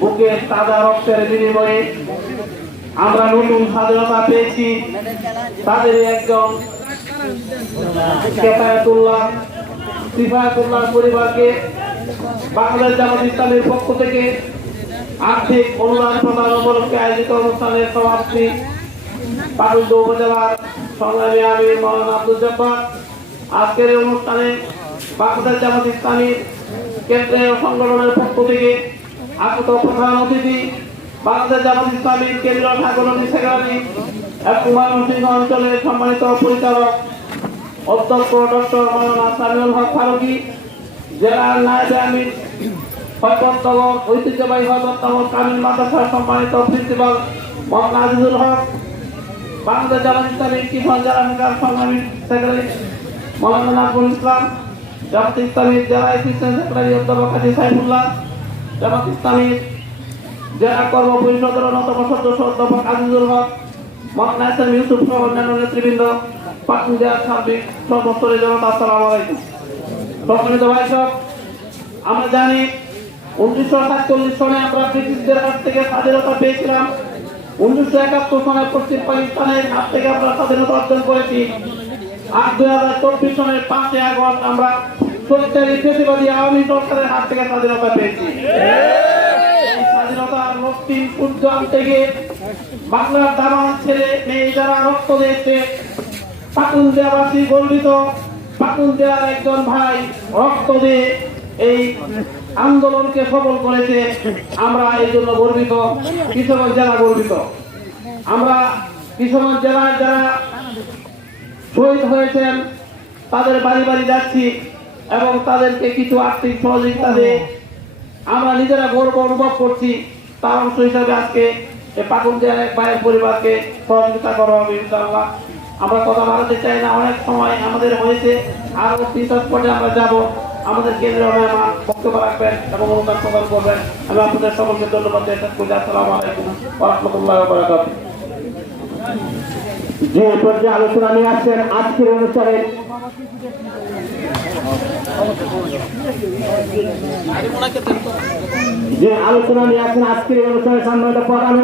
বুকের তাজা রক্তের বিনিময়ে আমরা নতুন স্বাধীনতা পেয়েছি। তাদের একজন পরিবারকে বাংলাদেশ জামাত ইসলামের পক্ষ থেকে আর্থিক অনুদান প্রদান উপলক্ষে আয়োজিত অনুষ্ঠানের সমাপ্তি পারুল উপজেলার সংগ্রামী আমির মৌলানা আব্দুল জব্বার। আজকের অনুষ্ঠানে বাংলাদেশ জামাত ইসলামী কেন্দ্রীয় সংগঠনের পক্ষ থেকে আগত প্রধান অতিথি বাংলাদেশ জামাত ইসলামী, কেন্দ্রীয় ঠাকুরী সেক্রেটারি এবং ময়মনসিংহ অঞ্চলের সম্মানিত পরিচালক অধ্যক্ষ ডক্টর মৌলানা সামিউল হক ফারুকি, জেলার নায়ব আমির হজরতনগর ঐতিহ্যবাহী হজরতনগর কামিল মাদ্রাসার সম্মানিত প্রিন্সিপাল মোহাম্মদ আজিজুল হক, বাংলাদেশ জামাত ইসলামী কিশোর জেলা নেতার সংগ্রামী সেক্রেটারি মৌলানা নাজমুল ইসলাম, জামাত ইসলামীর জেলা অ্যাসিস্ট্যান্ট সেক্রেটারি অধ্যাপক কাজী সাইফুল্লাহ জামাত ইসলামীর জেলা কর্ম পরিষদের অন্যতম সদস্য অধ্যাপক আজিজুল হক মোহাম্মদ নাসিম ইউসুফ সহ অন্যান্য নেতৃবৃন্দ পাটন জেলার সার্বিক সর্বস্তরের জনতা, আসসালামু আলাইকুম। সম্মানিত ভাই সব আমরা জানি উনিশশো সাতচল্লিশ সনে আমরা ব্রিটিশদের হাত থেকে স্বাধীনতা পেয়েছিলাম। উনিশশো একাত্তর সনে পশ্চিম পাকিস্তানের হাত থেকে আমরা স্বাধীনতা অর্জন করেছি। আর দুই হাজার চব্বিশ সনের পাঁচই আগস্ট আমরা সত্যের ইতিবাদী আওয়ামী সরকারের হাত থেকে স্বাধীনতা পেয়েছি। স্বাধীনতার থেকে বাংলার দামান ছেলে মেয়ে যারা রক্ত দিয়েছে পাকুন গর্বিত পাকুন একজন ভাই রক্ত দিয়ে এই আন্দোলনকে সফল করেছে। আমরা এই জন্য গর্বিত কিশোরগঞ্জ জেলা গর্বিত। আমরা কিশোরগঞ্জ জেলায় যারা শহীদ হয়েছেন তাদের বাড়ি বাড়ি যাচ্ছি। এবং তাদেরকে কিছু আর্থিক সহযোগিতা দিয়ে আমরা নিজেরা গর্ব অনুভব করছি। তার অংশ হিসাবে আজকে পাকুন দেয়ার এক ভাইয়ের পরিবারকে সহযোগিতা করা হবে ইনশাআল্লাহ। আমরা কথা বাড়াতে চাই না, অনেক সময় আমাদের হয়েছে। আরও বিশ্বাস করে আমরা যাব। আমাদের কেন্দ্রীয় মেহমান বক্তব্য রাখবেন এবং অনুদান প্রদান করবেন। আমি আপনাদের সকলকে ধন্যবাদ দিয়ে আসসালামু আলাইকুম রহমতুল্লাহ বারাকাতুহ। যে পর্যায়ে আলোচনা নিয়ে আসছেন আজকের অনুসারে যে আলোচনা নিয়ে আসছেন আজকের অনুসারে সামনে প্রধান